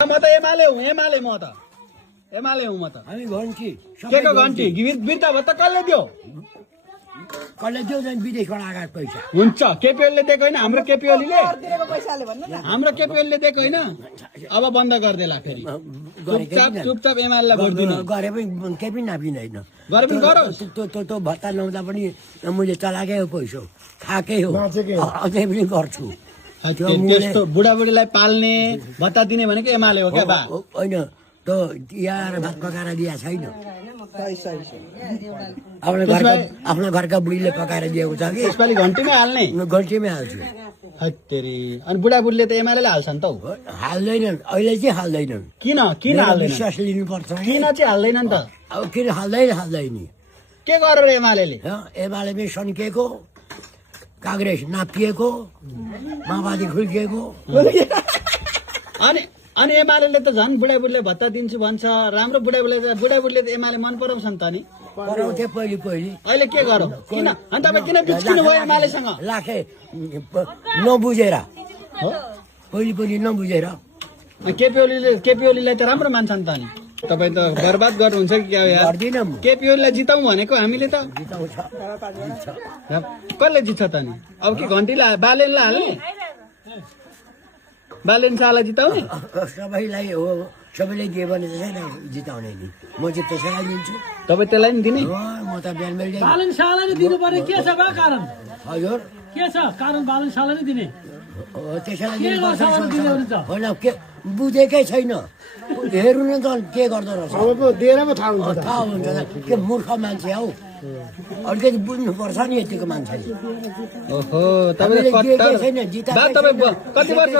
म त एमाले हुँ एमाले म त एमाले हुँ म त हामी घन्टी के को घन्टी बिर्ता भत्ता कसले दियो कसले दियो झन् विदेशबाट आएको पैसा हुन्छ केपीओलीले दिएको होइन हाम्रो केपीओलीले हाम्रो केपीओलीले दिएको होइन अब बन्द गरिदेला फेरि चुपचाप एमालेलाई भोट दिनु गरे पनि केही पनि नापिँदैन गरे पनि गरोस् त्यो भत्ता लाउँदा पनि मैले चलाएकै हो पैसा खाएकै हो अझै पनि गर्छु त्यस्तो बुढाबुढीलाई पाल्ने भत्ता दिने भनेको एमाले हो क्या बा होइन त्यो यहाँ भात पकाएर दिएको छैन आफ्नो घरका बुढीले पकाएर दिएको छ कि यसपालि घन्टीमै हाल्ने घन्टीमै हाल्छु हत्तेरी अनि बुढाबुढीले त एमाले हाल्छ नि त हाल्दैनन् अहिले चाहिँ हाल्दैनन् किन किन हाल्दैन विश्वास लिनुपर्छ किन चाहिँ हाल्दैन नि त अब किन हाल्दैन के गरेर एमाले एमाले सन्किएको काङ्ग्रेस नापिएको माओवादी खुल्किएको अनि अनि एमाले त झन् बुढाबुढीले भत्ता दिन्छु भन्छ राम्रो बुढाबुढीले त एमाले मन पराउँछ नि त नि पराउँथे पहिले अहिले के गरौँ किन अनि तपाईँ किन बिच्किनु भयो एमालेसँग लाखे नबुझेर हो पहिले नबुझेर केपीओलीलाई त राम्रो मान्छ नि त नि तपाईँ त बर्बाद गर्नुहुन्छ कि क्या यार गर्दिनँ केपीओलीलाई जिताउँ भनेको हामीले त जिताउँछ कसले जित्छ त नि अब के घन्टीलाई बालेनलाई हाल्ने बालेन शाहलाई जिताउने सबैलाई हो सबैले दियो भने त्यसैलाई जिताउने नि म चाहिँ त्यसैलाई दिन्छु तपाईँ त्यसलाई नि दिने म त बिहान बेलुका बालन शाहलाई नै दिनु पर्ने के छ बा कारण हजुर के छ कारण बालन शाहलाई नै दिने त्यसैलाई के गर्छ भने दिने हुन्छ होइन के बुझेकै छैन हेर्नु न त के गर्दो रहेछ थाहा हुन्छ के मूर्ख मान्छे हौ अलिकति बुझ्नुपर्छ नि यतिको मान्छेले ओहो तपाईँ कति वर्ष